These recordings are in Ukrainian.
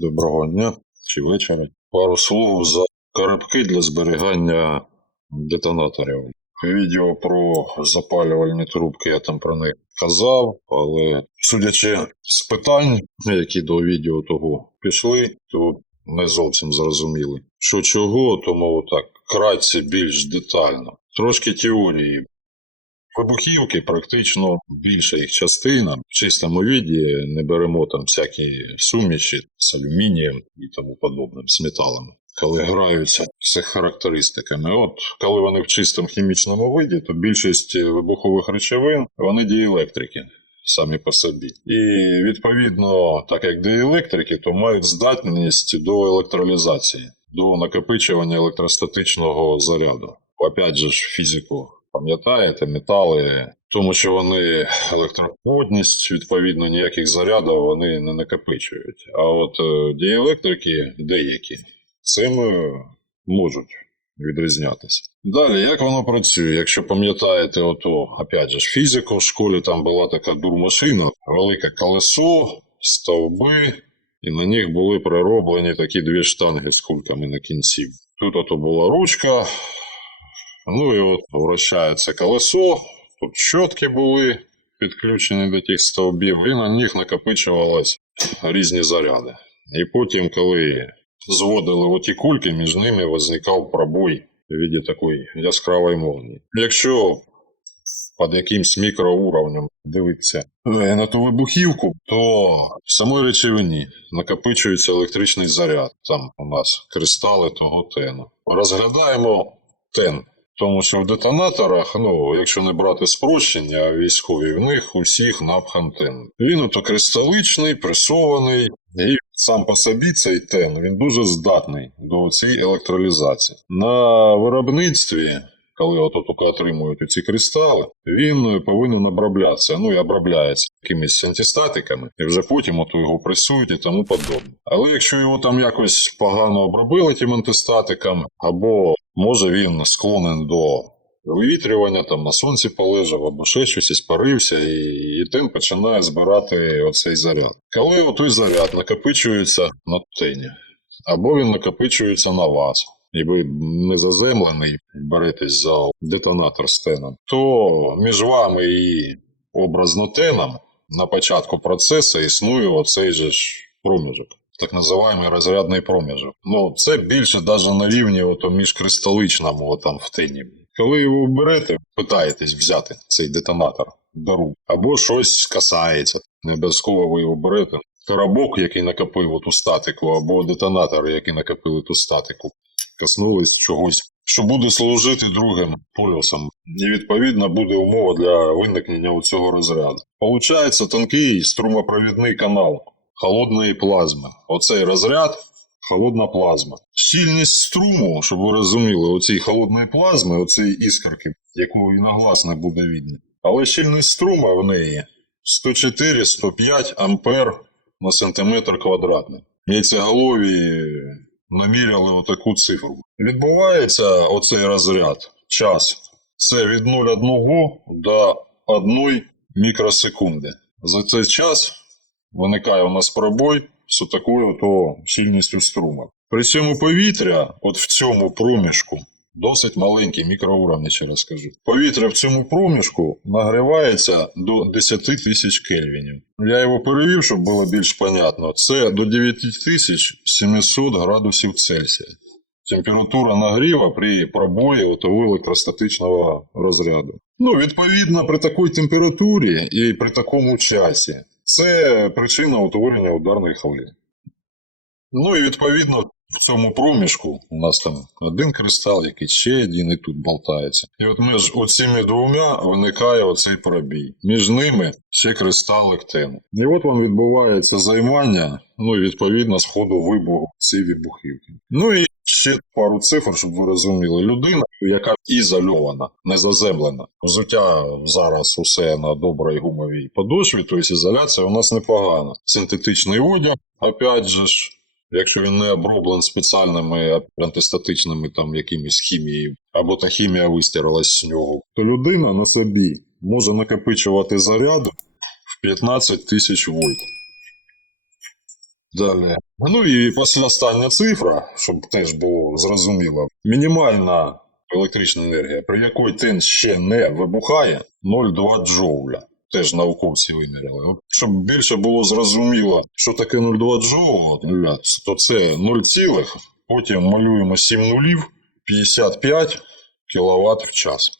Доброго дня чи вечора. Пару слов за коробки для зберігання детонаторів. Відео про запалювальні трубки я там про них казав, але судячи з питань, які до відео того пішли, то не зовсім зрозуміли. Що чого, тому так кратце більш детально. Трошки теорії. Вибухівки практично більша їх частина в чистому віді не беремо там всякі суміші з алюмінієм і тому подобним, з металами. Коли граються з характеристиками, от коли вони в чистому хімічному виді, то більшість вибухових речовин вони діелектрики самі по собі. І відповідно, так як діелектрики, то мають здатність до електролізації, до накопичування електростатичного заряду. Опять же фізику пам'ятаєте, метали, тому що вони електропроводність, відповідно, ніяких зарядів вони не накопичують. А от е, діелектрики деякі цим е, можуть відрізнятися. Далі, як воно працює? Якщо пам'ятаєте, ото, опять же, фізику в школі там була така дурмашина, велике колесо, стовби, і на них були прироблені такі дві штанги з кульками на кінці. Тут ото була ручка, Ну і от вращається колесо, тут щотки були підключені до тих стовбів, і на них накопичувались різні заряди. І потім, коли зводили оті кульки, між ними возникав пробой в віді такої яскравої молнії. Якщо під якимсь мікроуровнем дивитися е, на ту вибухівку, то в самій речовині накопичується електричний заряд. Там у нас кристали того тену. Розглядаємо тен. Тому що в детонаторах, ну, якщо не брати спрощення, військові в них усіх напхан тен. Він ото кристаличний, пресований, і сам по собі цей тен він дуже здатний до цієї електролізації. На виробництві, коли ото тільки отримують ці кристали, він повинен оброблятися, ну і обробляється якимись антистатиками, і вже потім ото його пресують і тому подобне. Але якщо його там якось погано обробили тим антистатиком, або може він склонен до вивітрювання, там на сонці полежав або ще щось і спарився, і, і тим починає збирати оцей заряд. Коли отой заряд накопичується на тені, або він накопичується на вас, і ви не заземлений, беретесь за детонатор з теном, то між вами і образно теном на початку процесу існує оцей же ж проміжок так називаємо розрядний проміжок. Ну, це більше навіть на рівні ото міжкристаличному там в тені. Коли його берете, питаєтесь взяти цей детонатор до рук, або щось касається. Не обов'язково ви його берете. Коробок, який накопив ту статику, або детонатор, який накопили ту статику, коснулись чогось, що буде служити другим полюсом. І відповідно буде умова для виникнення цього розряду. Получається тонкий струмопровідний канал холодної плазми. Оцей розряд холодна плазма. Щільність струму, щоб ви розуміли, оцій холодної плазми, оцій іскорки, яку і на глаз не буде видно. Але щільність струму в неї 104-105 ампер на сантиметр квадратний. Яйцеголові наміряли отаку цифру. Відбувається оцей розряд час. Це від 0,1 до 1 мікросекунди. За цей час виникає у нас пробой з такою то щільністю струму. При цьому повітря, от в цьому проміжку, досить маленький мікроуровні, ще раз скажу. Повітря в цьому проміжку нагрівається до 10 тисяч кельвінів. Я його перевів, щоб було більш понятно. Це до 9700 градусів Цельсія. Температура нагріва при пробої отого електростатичного розряду. Ну, відповідно, при такій температурі і при такому часі це причина утворення ударної хвилі. Ну і відповідно в цьому проміжку у нас там один кристал, який ще один і тут болтається. І от між оціми двома виникає оцей пробій. Між ними ще кристал ектену. І от вам відбувається займання, ну і відповідно з ходу вибуху цієї вибухівки. Ну і ще пару цифр, щоб ви розуміли. Людина, яка ізольована, не заземлена. Взуття зараз усе на добрій гумовій подошві, тобто ізоляція у нас непогана. Синтетичний одяг, опять же ж. Якщо він не оброблений спеціальними антистатичними там якимись хімією, або та хімія вистиралась з нього, то людина на собі може накопичувати заряд в 15 тисяч вольт. Далі. Ну і остання цифра, щоб теж було зрозуміло. Мінімальна електрична енергія, при якій тен ще не вибухає, 0,2 джоуля. Теж науковці виміряли. Щоб більше було зрозуміло, що таке 0,2 джоуля, то це 0, цілих, потім малюємо 7 нулів, 55 кВт в час.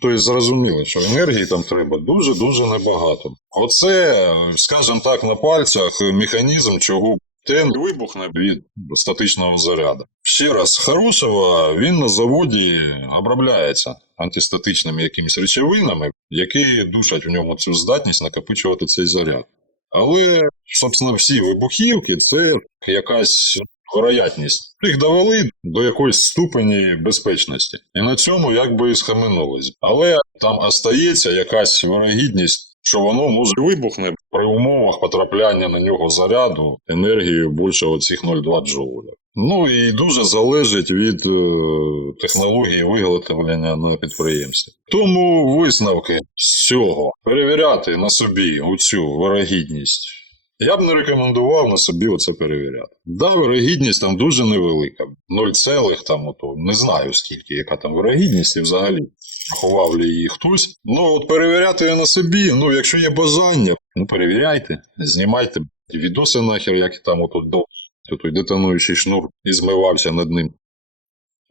Тобто зрозуміло, що енергії там треба дуже-дуже небагато. Оце, скажімо так, на пальцях механізм, чого тен вибухне від статичного заряду. Ще раз, хорошого він на заводі обробляється антистатичними якимись речовинами, які душать в ньому цю здатність накопичувати цей заряд. Але, собственно, всі вибухівки це якась вероятність. Їх довели до якоїсь ступені безпечності. І на цьому якби і схаменулись. Але там остається якась вирогідність, що воно може вибухне при умовах потрапляння на нього заряду енергією більше оцих 0,2 джоуля. Ну і дуже залежить від е, технології виготовлення на підприємстві. Тому висновки з цього перевіряти на собі оцю вирогідність я б не рекомендував на собі оце перевіряти. Да, вирогідність там дуже невелика. 0, цілих там, ото, не знаю скільки, яка там вирогідність і взагалі ховав ли її хтось. Ну, от перевіряти її на собі, ну, якщо є бажання, ну перевіряйте, знімайте відоси нахер, як там отут до той детонуючий шнур і змивався над ним.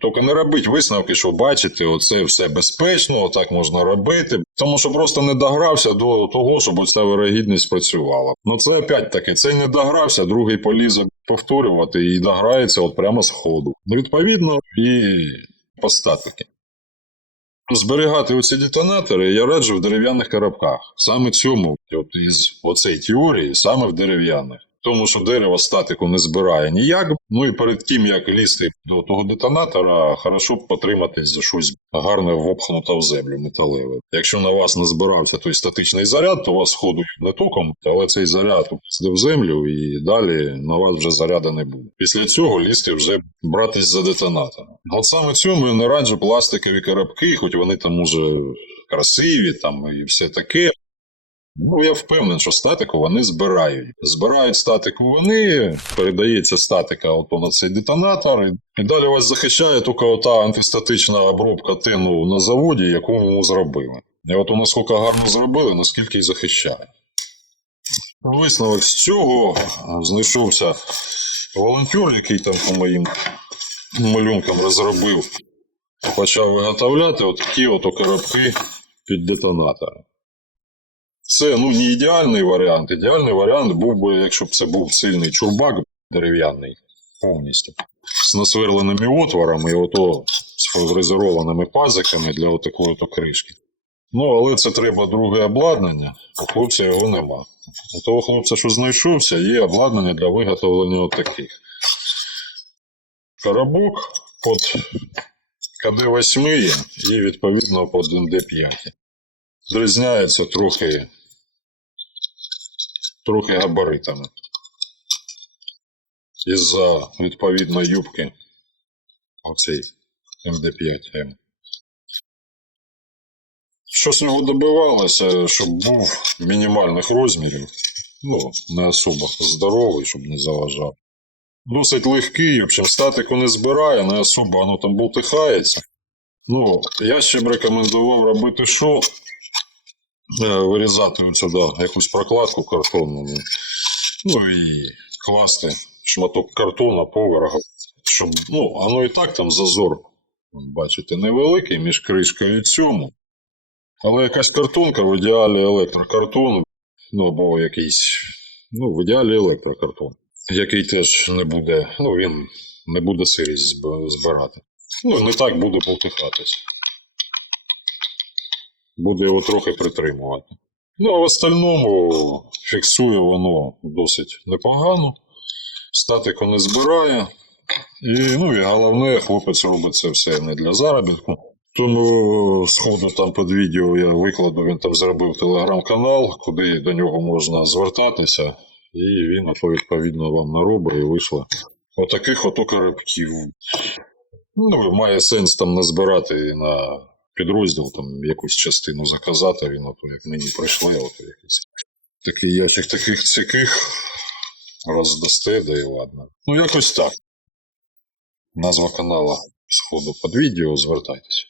Тільки не робіть висновки, що бачите, оце все безпечно, отак можна робити. Тому що просто не догрався до того, щоб оця вирогідність працювала. Ну це опять таки, цей не догрався, другий полізе повторювати і дограється от прямо з ходу. Ну, відповідно, і по статики. Зберігати оці детонатори я раджу в дерев'яних коробках. Саме цьому, от із оцей теорії, саме в дерев'яних. Тому що дерево статику не збирає ніяк. Ну і перед тим, як лізти до того детонатора, хорошо б потриматись за щось гарне вопхнуте в землю металеве. Якщо на вас не збирався той статичний заряд, то вас ходу не током, але цей заряд упаде в землю і далі на вас вже заряду не буде. Після цього лізти вже братись за детонатор. От саме цьому я не раджу пластикові коробки, хоч вони там уже красиві там і все таке. Ну, я впевнений, що статику вони збирають. Збирають статику вони, передається статика ото на цей детонатор, і- далі вас захищає тільки ота антистатична обробка тину на заводі, яку йому зробили. І от наскільки гарно зробили, наскільки і захищає. Висновок з цього знайшовся волонтер, який там по моїм малюнкам розробив, почав виготовляти от такі от коробки під детонатори. Це ну, не ідеальний варіант. Ідеальний варіант був би, якщо б це був сильний чурбак дерев'яний повністю. З насверленими отворами і ото з фрезерованими пазиками для отакої то кришки. Ну, але це треба друге обладнання, у хлопця його нема. У того хлопця, що знайшовся, є обладнання для виготовлення отаких. Коробок під КД-8 є і відповідно під НД-5. Відрізняється трохи, трохи габаритами. Із-за відповідно юбки оцей МД5М. Що з нього добивалося, щоб був мінімальних розмірів, ну, не особо здоровий, щоб не заважав. Досить легкий, в общем, статику не збирає, не особо воно там болтихається. Ну, я ще б рекомендував робити що? Е, Вирізати да, якусь прокладку картонну. ну. Ну і класти шматок картона поверху, щоб, ну, воно і так там зазор, бачите, невеликий між кришкою і цьому. Але якась картонка в ідеалі електрокартон, ну або якийсь, ну, в ідеалі електрокартон, який теж не буде, ну він не буде сирість збирати. Ну, не так буде повтихатись. Буде його трохи притримувати. Ну, а в остальному фіксує воно досить непогано. Статику не збирає. І, ну, і головне, хлопець робить це все не для заробітку. Тому сходу там під відео я викладу, він там зробив телеграм-канал, куди до нього можна звертатися, і він відповідно вам наробить і вийшло отаких ото коробків. Ну, має сенс там назбирати на підрозділ, там якусь частину заказати, він ото як мені прийшли, ото якийсь такий ящик таких ціких. роздасте, да і ладно. Ну, якось так. Назва канала сходу під відео, звертайтеся.